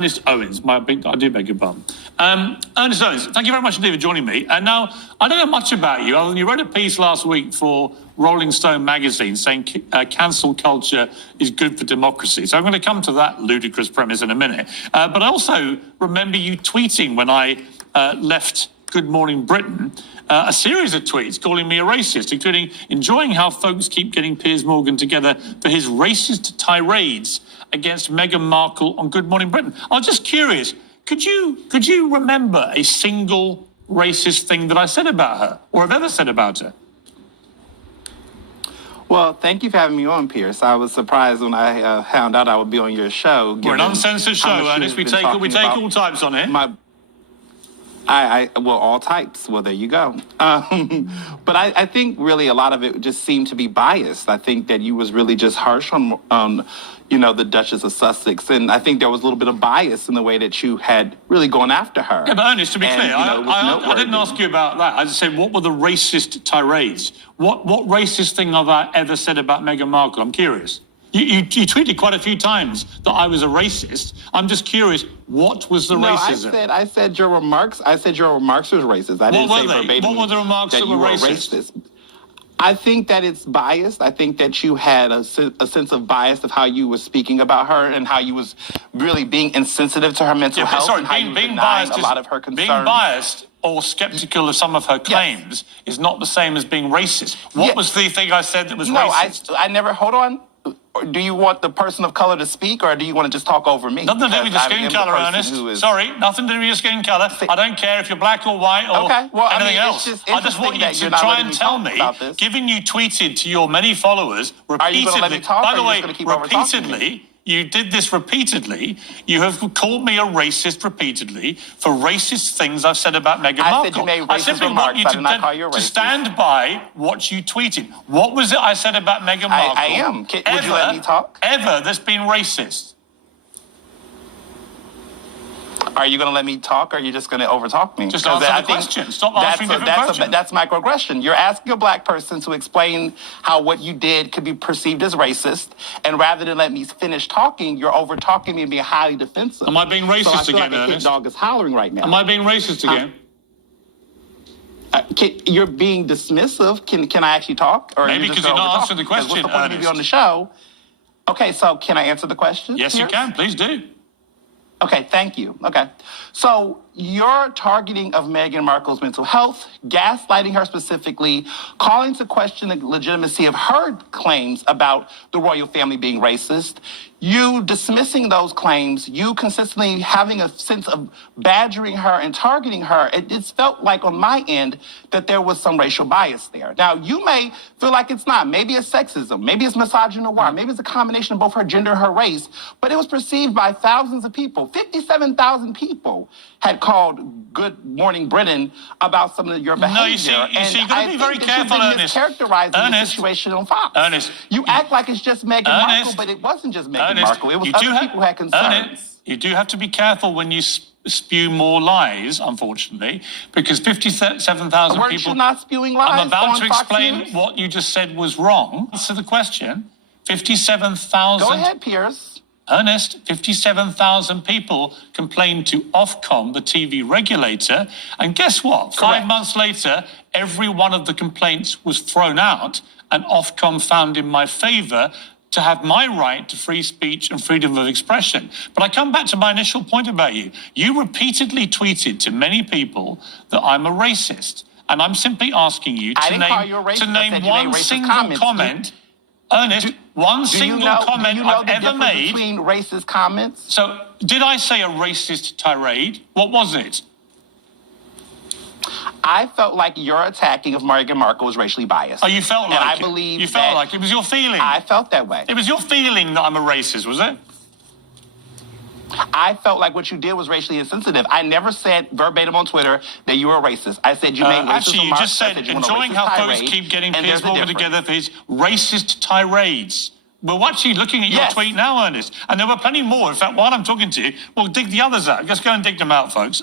Ernest Owens, I do beg your pardon. Ernest Owens, thank you very much indeed for joining me. And now, I don't know much about you, other than you wrote a piece last week for Rolling Stone magazine saying cancel culture is good for democracy. So I'm going to come to that ludicrous premise in a minute. But I also remember you tweeting when I left Good Morning Britain, a series of tweets calling me a racist, including enjoying how folks keep getting Piers Morgan together for his racist tirades against Meghan Markle on Good Morning Britain. I'm just curious, could you remember a single racist thing that I said about her or have ever said about her? Well, thank you for having me on, Piers. I was surprised when I found out I would be on your show. We're an uncensored show, Ernest. We take all types on it. Well, all types. Well, there you go. But I think really a lot of it just seemed to be biased. I think that you was really just harsh on the Duchess of Sussex. And I think there was a little bit of bias in the way that you had really gone after her. Yeah, but Ernest, to be clear, I didn't ask you about that. I just said, what were the racist tirades? What racist thing have I ever said about Meghan Markle? I'm curious. You tweeted quite a few times that I was a racist. I'm just curious, what was the racism? I said your remarks was racist. I didn't say verbatim. What were the remarks that were racist? I think that it's biased. I think that you had a sense of bias of how you were speaking about her and how you was really being insensitive to her mental health. Sorry, and how you being biased a lot of her concerns. Being biased or skeptical of some of her claims is not the same as being racist. What was the thing I said that was racist? I never. Hold on. Do you want the person of color to speak, or do you want to just talk over me? Nothing to do with your skin color, Ernest. Sorry, nothing to do with your skin color. I don't care if you're black or white or anything else. I just want you to try and tell me, given you tweeted to your many followers repeatedly, by the way, repeatedly, you did this repeatedly. You have called me a racist repeatedly for racist things I've said about Meghan Markle. I said you made racist remarks. I did not call you a racist. To stand by what you tweeted. What was it I said about Meghan Markle? I am. Would you let me talk? Ever that's been racist? Are you going to let me talk, or are you just going to overtalk me? Just answer the question. Stop answering different questions. That's microaggression. You're asking a black person to explain how what you did could be perceived as racist, and rather than let me finish talking, you're over-talking me and being highly defensive. Am I being racist again, Ernest? Kid dog is hollering right now. Am I being racist again? You're being dismissive. Can I actually talk? Or maybe because you're not answering the question, What's the point of you on the show? Okay, so can I answer the question? Yes, you can. Please do. Okay, thank you. Okay. So your targeting of Meghan Markle's mental health, gaslighting her specifically, calling to question the legitimacy of her claims about the royal family being racist, you dismissing those claims, you consistently having a sense of badgering her and targeting her, it felt like on my end that there was some racial bias there. Now, you may feel like it's not. Maybe it's sexism. Maybe it's misogynoir. Maybe it's a combination of both her gender and her race. But it was perceived by thousands of people. 57,000 people had called Good Morning Britain about some of your behavior. No, you see, you've got to be very careful, Ernest. Mischaracterizing the situation on Fox. Ernest. You act like it's just Meghan Markle, but it wasn't just Meghan Markle. It was other people who had concerns. You do have to be careful when you spew more lies, unfortunately, because 57,000 people... Weren't you not spewing lies? I'm about to explain what you just said was wrong. Answer the question. 57,000... Go ahead, Piers. Ernest, 57,000 people complained to Ofcom, the TV regulator, and guess what? Correct. 5 months later, every one of the complaints was thrown out, and Ofcom found in my favour to have my right to free speech and freedom of expression. But I come back to my initial point about you. You repeatedly tweeted to many people that I'm a racist, and I'm simply asking you to name one single comment. Ernest, one single comment I've ever made. Between racist comments? So, did I say a racist tirade? What was it? I felt like your attacking of Meghan Markle was racially biased. Oh, you felt like it? And I believe you felt like it was your feeling. I felt that way. It was your feeling that I'm a racist, was it? I felt like what you did was racially insensitive. I never said verbatim on Twitter that you were a racist. I said you made racist actually, remarks. You just said enjoying how folks keep getting Piers Morgan together for his racist tirades. We're actually looking at your tweet now, Ernest. And there were plenty more. In fact, while I'm talking to you, we'll dig the others out. Just go and dig them out, folks.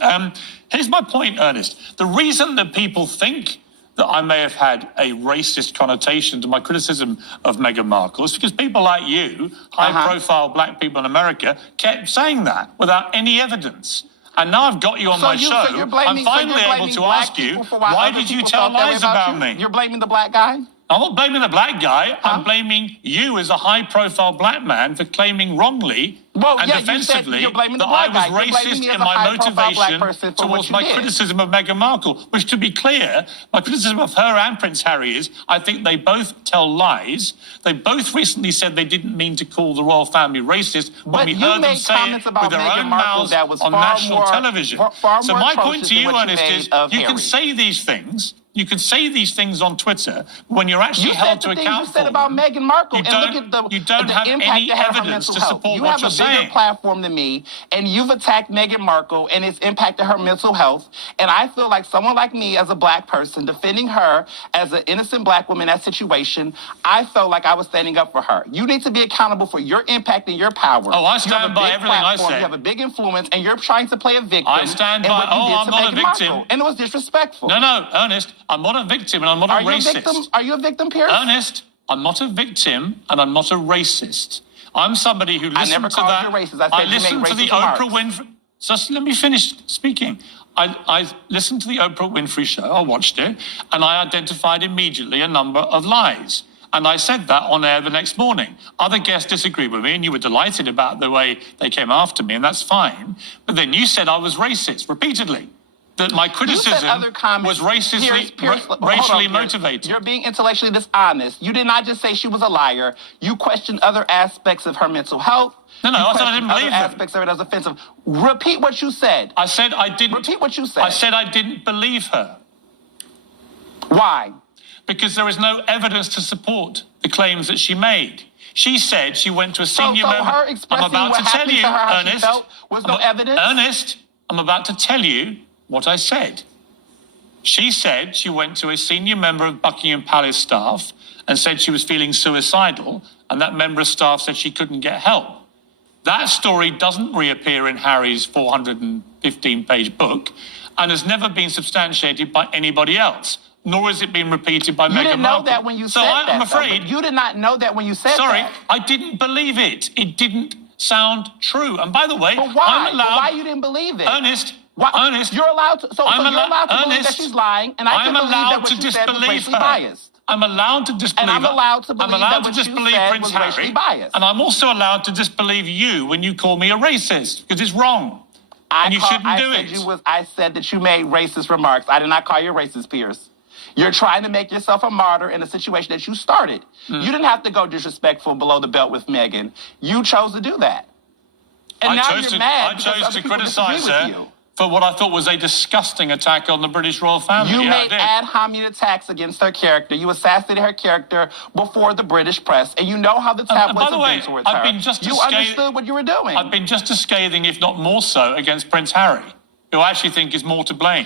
Here's my point, Ernest. The reason that people think that I may have had a racist connotation to my criticism of Meghan Markle. It's because people like you, high-profile black people in America, kept saying that without any evidence. And now I've got you on my show. I'm finally able to ask you, why did you tell lies about me? You're blaming the black guy? I'm not blaming the black guy. I'm blaming you as a high-profile black man for claiming wrongly and defensively that I was racist in my motivation towards my criticism of Meghan Markle. Which, to be clear, my criticism of her and Prince Harry is I think they both tell lies. They both recently said they didn't mean to call the royal family racist when we heard them say it with their own mouths on national television. So my point to you, Ernest, is you can say these things. You can say these things on Twitter when you're actually held to account you said about Meghan Markle, you and look at you don't have any evidence to support what you're saying. You have a bigger platform than me, and you've attacked Meghan Markle, and it's impacted her mental health. And I feel like someone like me, as a black person, defending her as an innocent black woman in that situation, I felt like I was standing up for her. You need to be accountable for your impact and your power. Oh, I stand by everything I said. You have a big influence, and you're trying to play a victim. I stand by. I'm not a victim. Markle, and it was disrespectful. No, Ernest. I'm not a victim and I'm not a racist. Are you a victim, Pierce? Ernest, I'm not a victim and I'm not a racist. I'm somebody who listened to that. I never called you racist. I said listened to the Oprah Winfrey. Just let me finish speaking. I listened to the Oprah Winfrey show. I watched it and I identified immediately a number of lies. And I said that on air the next morning. Other guests disagreed with me and you were delighted about the way they came after me, and that's fine. But then you said I was racist repeatedly. That my criticism was racially motivated. You're being intellectually dishonest. You did not just say she was a liar. You questioned other aspects of her mental health. No, I said I didn't believe them. Aspects of it as offensive. Repeat what you said. I said I didn't. Repeat what you said. I said I didn't believe her. Why? Because there is no evidence to support the claims that she made. She said she went to a senior member. Her expressing I'm about what to tell you, to her, how Ernest. She felt was no evidence. Ernest, I'm about to tell you what I said. She said she went to a senior member of Buckingham Palace staff and said she was feeling suicidal, and that member of staff said she couldn't get help. That story doesn't reappear in Harry's 415-page book and has never been substantiated by anybody else, nor has it been repeated by Meghan Markle. You didn't know that when you said that. I'm afraid... You did not know that when you said that. Sorry, I didn't believe it. It didn't sound true. And by the way, but why? I'm allowed... Why you didn't believe it? Ernest... Ernest, you're allowed to. So you're allowed to believe that she's lying, and I can believe that what you said was racially biased. I'm allowed to disbelieve. And I'm allowed to believe that what you said Prince was Harry, racially biased. and I'm also allowed to disbelieve you when you call me a racist because it's wrong, and you shouldn't do it. I said that you made racist remarks. I did not call you racist, Pierce. You're trying to make yourself a martyr in a situation that you started. You didn't have to go disrespectful below the belt with Meghan. You chose to do that, and now you're mad because other people criticize disagree with you. For what I thought was a disgusting attack on the British royal family. You made ad hominem attacks against her character. You assassinated her character before the British press, and you know how the tabloids have been towards her. You understood what you were doing. I've been just as scathing, if not more so, against Prince Harry, who I actually think is more to blame.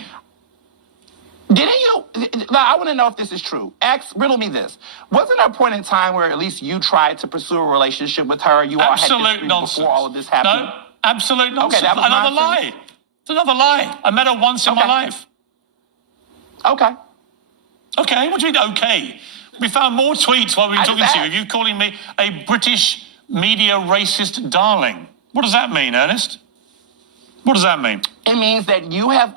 Didn't you? I want to know if this is true. Riddle me this. Wasn't there a point in time where at least you tried to pursue a relationship with her? You all had history before all of this happened? No, absolute nonsense. Okay, that was another lie. It's another lie. I met her once in my life. Okay. Okay, what do you mean, okay? We found more tweets while we were talking to you. You calling me a British media racist darling. What does that mean, Ernest? What does that mean? It means that you have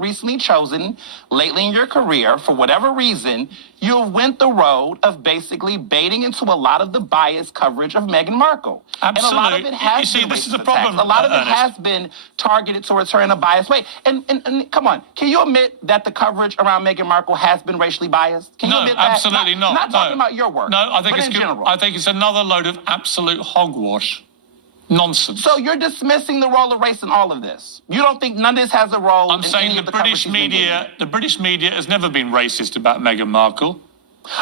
recently chosen, lately in your career, for whatever reason, you went the road of basically baiting into a lot of the biased coverage of Meghan Markle. Absolutely. And a lot of it has been this is racist the problem. attacks. A lot of it Ernest. has been targeted towards her in a biased way. And come on, can you admit that the coverage around Meghan Markle has been racially biased? Can you admit that? Absolutely not. Not talking about your work. No, I think but it's in general. I think it's another load of absolute hogwash. Nonsense. So you're dismissing the role of race in all of this. You don't think none of this has a role in any of the British media. The British media has never been racist about Meghan Markle.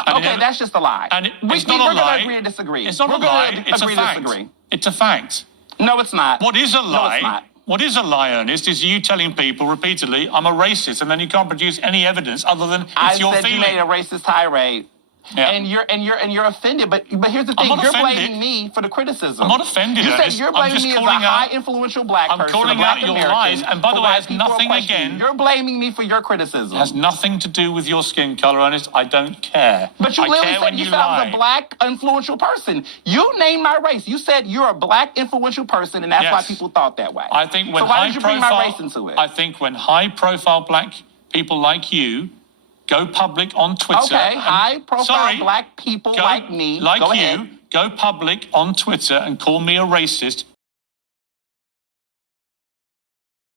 Okay, that's just a lie. And it's not a lie. We're going to agree to disagree. It's not a lie. It's a fact. It's a fact. No, it's not. What is a lie? No, it's not. What is a lie, Ernest, is you telling people repeatedly, I'm a racist, and then you can't produce any evidence other than it's your feeling. I said you made a racist tirade. Yeah. and you're offended. But here's the I'm thing: not you're offended. blaming me for the criticism. I'm not offended, You said Ernest. you're I'm blaming just me as a calling out- high influential black I'm person, calling a black out your American, lies, and by for the way, why it's people are nothing questioning. again- You're blaming me for your criticism. It has nothing to do with your skin color, Ernest. I don't care. But you I literally care said when you you said I was lie. a black influential person. You named my race. You said you're a black influential person, and that's why Yes. people thought that way. I think when so why high did you bring profile, my race into it? I think when high-profile black people like you go public on Twitter. Okay, and- high-profile Sorry, black people go- like me. like Go you, ahead. go public on Twitter and call me a racist.